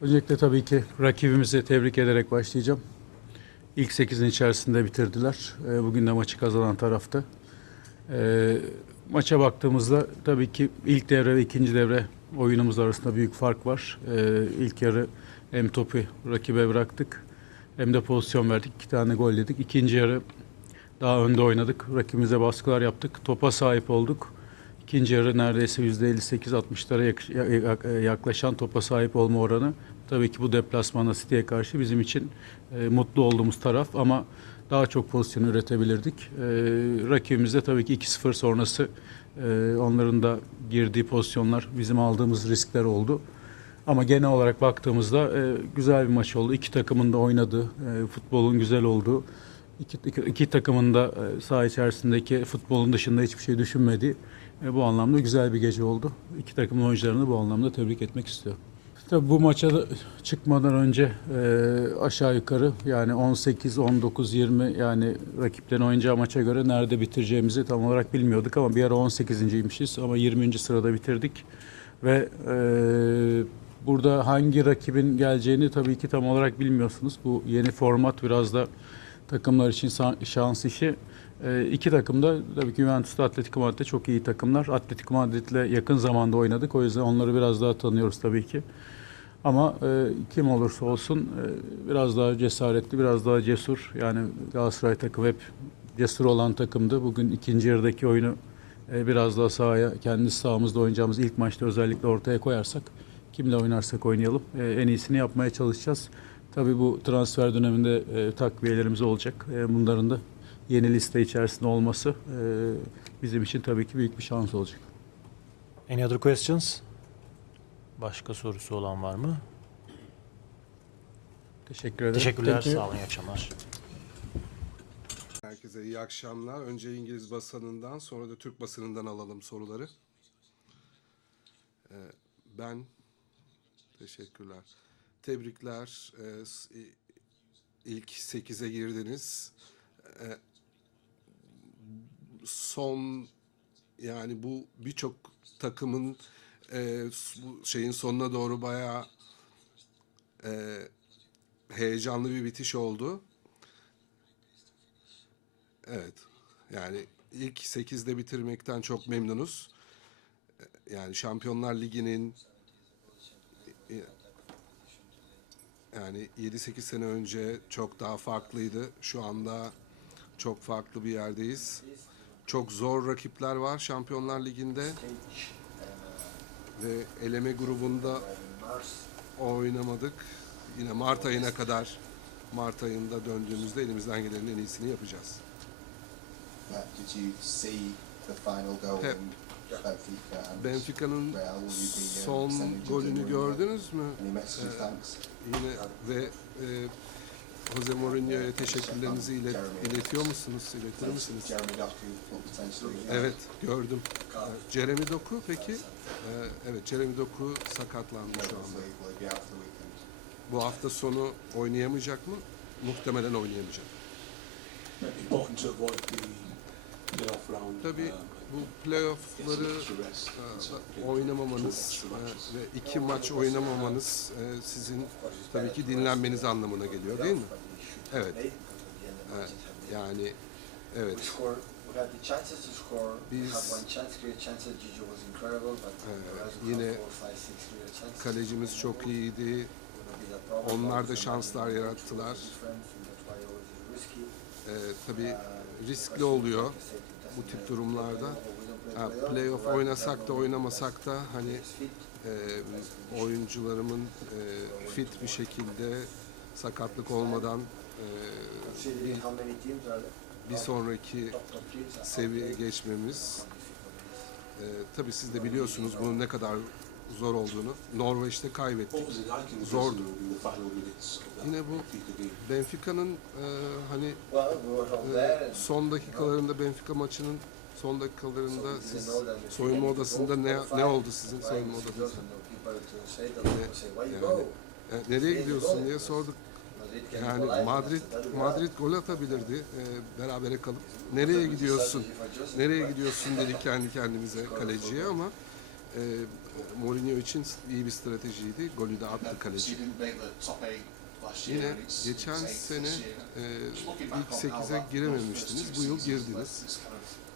Öncelikle tabii ki rakibimizi tebrik ederek başlayacağım. İlk 8'in içerisinde bitirdiler. Ee, Bugün de maçı kazanan taraftı. Ee, Maça baktığımızda tabii ki ilk devre ve ikinci devre oyunumuz arasında büyük fark var. Ee, İlk yarı hem topu rakibe bıraktık hem de pozisyon verdik. İki tane gol yedik. İkinci yarı daha önde oynadık. Rakibimize baskılar yaptık. Topa sahip olduk. İkinci yarı neredeyse %58-60'lara yak- yak- yaklaşan topa sahip olma oranı. Tabii ki bu deplasmanda City'ye karşı bizim için e, mutlu olduğumuz taraf ama daha çok pozisyon üretebilirdik. E, rakibimiz de tabii ki 2-0 sonrası e, onların da girdiği pozisyonlar bizim aldığımız riskler oldu. Ama genel olarak baktığımızda e, güzel bir maç oldu. İki takımın da oynadığı, e, futbolun güzel olduğu, iki, iki, iki takımın da e, saha içerisindeki futbolun dışında hiçbir şey düşünmediği e, bu anlamda güzel bir gece oldu. İki takımın oyuncularını bu anlamda tebrik etmek istiyorum. Tabii bu maça da çıkmadan önce e, aşağı yukarı yani 18, 19, 20 yani rakiplerin oynayacağı maça göre nerede bitireceğimizi tam olarak bilmiyorduk ama bir ara 18.ymişiz ama 20. sırada bitirdik ve e, burada hangi rakibin geleceğini tabii ki tam olarak bilmiyorsunuz. Bu yeni format biraz da takımlar için şans işi. E, iki takım da tabii ki Juventus'ta Atletico Madrid'de çok iyi takımlar. Atletico Madrid'le yakın zamanda oynadık. O yüzden onları biraz daha tanıyoruz tabii ki. Ama e, kim olursa olsun e, biraz daha cesaretli, biraz daha cesur. Yani Galatasaray takımı hep cesur olan takımdı. Bugün ikinci yarıdaki oyunu e, biraz daha sahaya, kendi sahamızda oynayacağımız ilk maçta özellikle ortaya koyarsak, kimle oynarsak oynayalım e, en iyisini yapmaya çalışacağız. Tabii bu transfer döneminde e, takviyelerimiz olacak. E, bunların da yeni liste içerisinde olması e, bizim için tabii ki büyük bir şans olacak. Any other questions? Başka sorusu olan var mı? Teşekkür ederim. Teşekkürler, you. sağ olun, iyi akşamlar. Herkese iyi akşamlar. Önce İngiliz basınından sonra da Türk basınından alalım soruları. Ee, ben teşekkürler. Tebrikler. Ee, ilk 8'e girdiniz. Ee, son yani bu birçok takımın e, bu şeyin sonuna doğru bayağı e, heyecanlı bir bitiş oldu. Evet. Yani ilk 8'de bitirmekten çok memnunuz. Yani Şampiyonlar Ligi'nin e, yani 7-8 sene önce çok daha farklıydı. Şu anda çok farklı bir yerdeyiz. Çok zor rakipler var Şampiyonlar Ligi'nde. Ve eleme grubunda oynamadık. Yine Mart ayına kadar Mart ayında döndüğümüzde elimizden gelenin en iyisini yapacağız. Hep- Benfica'nın um, son golünü gördünüz mü? Ee. Yine ve e, Jose Mourinho'ya teşekkürlerinizi ilet, iletiyor musunuz? İletir misiniz? Evet gördüm. Ee, Jeremy Doku peki? Ee, evet Jeremy Doku sakatlandı şu anda. Bu hafta sonu oynayamayacak mı? Muhtemelen oynayamayacak. Tabii um, bu playoff'ları e, oynamamanız e, ve iki maç oynamamanız e, sizin tabii ki dinlenmeniz anlamına geliyor değil mi? Evet. Yani evet. Biz- yine. Kalecimiz çok iyiydi. Onlar da şanslar yarattılar. Ee, tabii riskli oluyor bu tip durumlarda. Playoff oynasak da oynamasak da hani e, oyuncularımın e, fit bir şekilde sakatlık olmadan e, bir, bir sonraki seviye geçmemiz. E, tabii siz de biliyorsunuz bunun ne kadar zor olduğunu. Norveç'te kaybettik. Zordu. Yine bu? Benfica'nın e, hani e, son dakikalarında Benfica maçının son dakikalarında siz soyunma odasında ne ne oldu sizin soyunma that, Ne- yani-? E, nereye gidiyorsun diye sorduk. Yani Madrid Madrid gol atabilirdi e, berabere kalıp. Nereye gidiyorsun? Nereye gidiyorsun dedik kendi kendimize kaleciye ama e, Mourinho için iyi bir stratejiydi. Golü de attı kaleci. Yine geçen sene e, ilk 8'e girememiştiniz. Bu yıl girdiniz.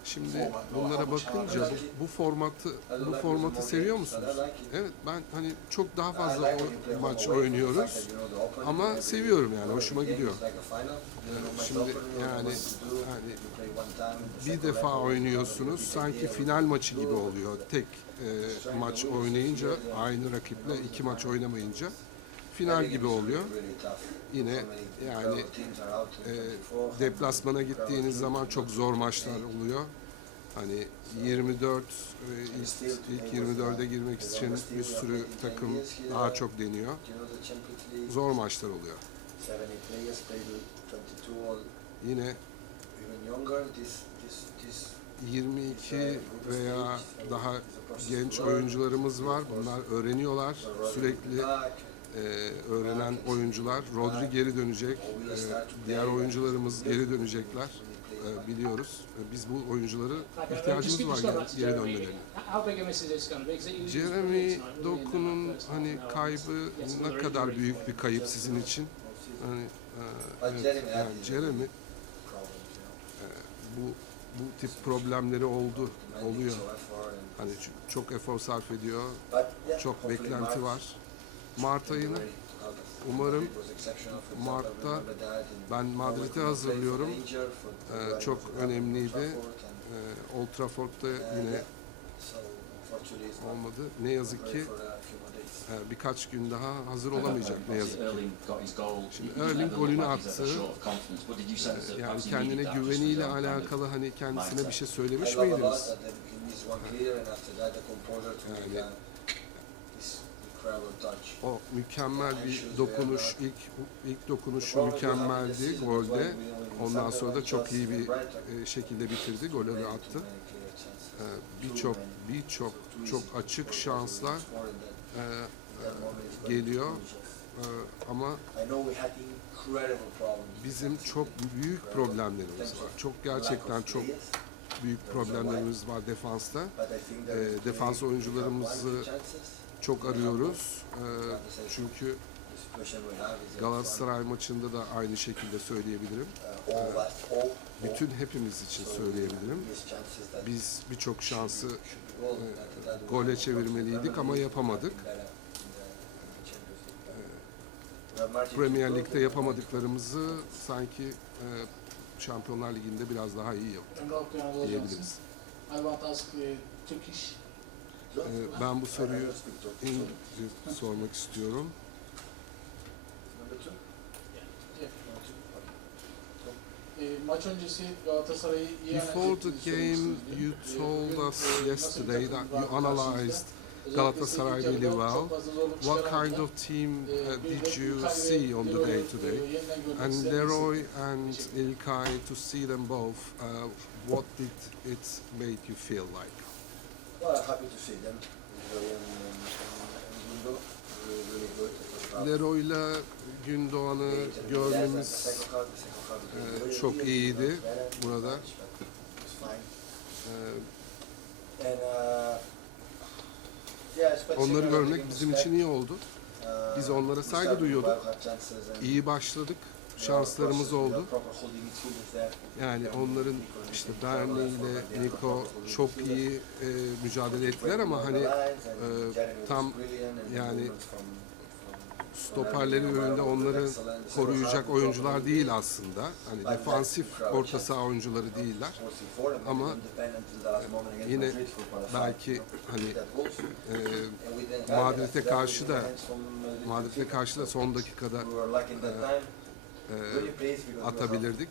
Şimdi bunlara bakınca bu, bu formatı bu formatı seviyor musunuz? Evet ben hani çok daha fazla o- maç oynuyoruz ama seviyorum yani hoşuma gidiyor. Şimdi yani yani bir defa oynuyorsunuz sanki final maçı gibi oluyor. Tek e, maç oynayınca aynı rakiple iki maç oynamayınca final gibi oluyor. Yine yani e, deplasmana gittiğiniz zaman çok zor maçlar oluyor. Hani 24 e, ilk, ilk 24'e girmek için bir sürü takım daha çok deniyor. Zor maçlar oluyor. Yine 22 veya daha genç oyuncularımız var. Bunlar öğreniyorlar. Sürekli öğrenen oyuncular. Rodri geri dönecek. E, diğer oyuncularımız geri dönecekler. E, biliyoruz. E, biz bu oyuncuları ihtiyacımız var geri, geri dönmelerine. Jeremy Doku'nun hani kaybı ne kadar büyük bir kayıp sizin için? Hani e, evet, yani Jeremy e, bu bu tip problemleri oldu, oluyor. Hani çok efor sarf ediyor, çok beklenti var. Mart ayını umarım Mart'ta ben Madrid'e hazırlıyorum. Ee, çok önemliydi. Ee, Old Trafford'da yine olmadı. Ne yazık ki e, birkaç gün daha hazır olamayacak ne yazık ki. Şimdi Erling golünü attı. Yani kendine güveniyle alakalı hani kendisine bir şey söylemiş miydiniz? Yani o mükemmel bir dokunuş, ilk ilk dokunuş mükemmeldi golde. Ondan sonra da çok iyi bir e, şekilde bitirdi, golü de attı. Ee, Birçok birçok çok açık şanslar e, e, geliyor. E, ama bizim çok büyük problemlerimiz var. Çok gerçekten çok büyük problemlerimiz var defansta. E, defans oyuncularımızı çok arıyoruz. E, çünkü Galatasaray maçında da aynı şekilde söyleyebilirim. Bütün hepimiz için söyleyebilirim. Biz birçok şansı e, gole çevirmeliydik ama yapamadık. Premier Lig'de yapamadıklarımızı sanki e, Şampiyonlar Ligi'nde biraz daha iyi yaptık diyebiliriz. I want to ask uh, Turkish. Ben bu soruyu İngilizce sormak istiyorum. Before the game, you told us yesterday that you analyzed Galatasaray really well. What kind of team uh, did you see on the day today? And Leroy and Ilkay, to see them both, uh, what did it make you feel like? Was rough. Leroy'la Gündoğan'ı görmemiz e, çok iyiydi burada. E, Onları görmek bizim için iyi oldu. biz onlara saygı duyuyorduk. İyi başladık. Şanslarımız oldu. Yani onların işte are proper çok iyi e, mücadele ettiler ama hani e, tam yani stoperleri önünde onları koruyacak oyuncular değil aslında. Hani defansif orta saha oyuncuları değiller. Ama yine belki hani e, Madrid'e karşı da Madrid'e karşı da son dakikada e, atabilirdik.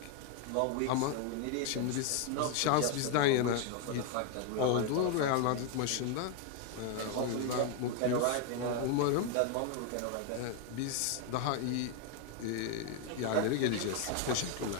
Ama şimdi biz şans bizden yana oldu Real Madrid maçında. E, o yüzden mutluyuz. Umarım e, biz daha iyi e, yerlere geleceğiz. Teşekkürler.